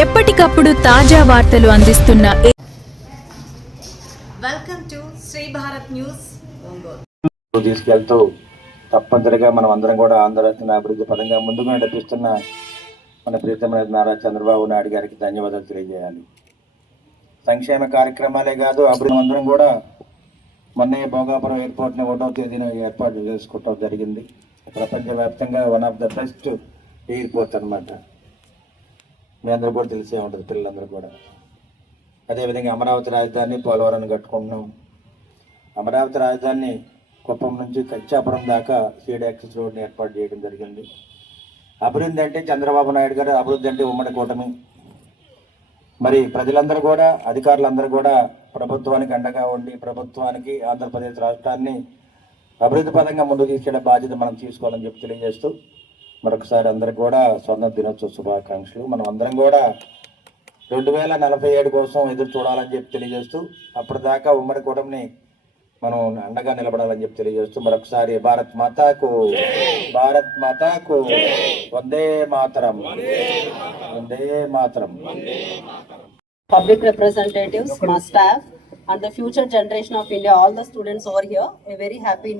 ఎప్పటికప్పుడు తాజా వార్తలు అందిస్తున్న welcome to Shri Bharat news Ongole. తీసుకెళ్తూ తప్పనిసరిగా మనం అందరం కూడా ఆంధ్ర రాష్ట్ర అభివృద్ధి పరంగా ముందుగా నడిపిస్తున్న మన ప్రీతమైన నారా చంద్రబాబు నాయుడు గారికి ధన్యవాదాలు తెలియజేయాలి. సంక్షేమ కార్యక్రమాలే కాదు, అభివృద్ధి అందరం కూడా మొన్న భోగాపురం ఎయిర్పోర్ట్ని 1వ తేదీన ఏర్పాటు చేసుకోవటం జరిగింది. ప్రపంచవ్యాప్తంగా one of the best airport అనమాట. మీ అందరూ కూడా తెలిసే ఉంటుంది, పిల్లలందరూ కూడా. అదేవిధంగా అమరావతి రాజధాని పోలవరాన్ని కట్టుకుంటున్నాం. అమరావతి రాజధాని కుప్పం నుంచి కచ్చాపురం దాకా సీడ్ యాక్సెస్ రోడ్ని ఏర్పాటు చేయడం జరిగింది. అభివృద్ధి అంటే చంద్రబాబు నాయుడు గారు, అభివృద్ధి అంటే ఉమ్మడి కూటమి. మరి ప్రజలందరూ కూడా, అధికారులందరూ కూడా ప్రభుత్వానికి అండగా ఉండి ప్రభుత్వానికి ఆంధ్రప్రదేశ్ రాష్ట్రాన్ని అభివృద్ధి పరంగా ముందుకు తీసుకెళ్లే బాధ్యత మనం తీసుకోవాలని చెప్పి తెలియజేస్తూ మరొకసారి అందరికి కూడా స్వర్ణాంధ్ర దినోత్సవ శుభాకాంక్షలు. మనం అందరం కూడా 2047 కోసం ఎదురు చూడాలని చెప్పి తెలియజేస్తూ అప్పటిదాకా ఉమ్మడి కూటమిని మనం అండగా నిలబడాలని చెప్పి తెలియజేస్తూ మరొకసారి Bharat మాతాకు, Bharat మాతాకు Vande Mataram, Vande Mataram. Public representatives, my staff, and the future generation of India, all the students over here, a very happy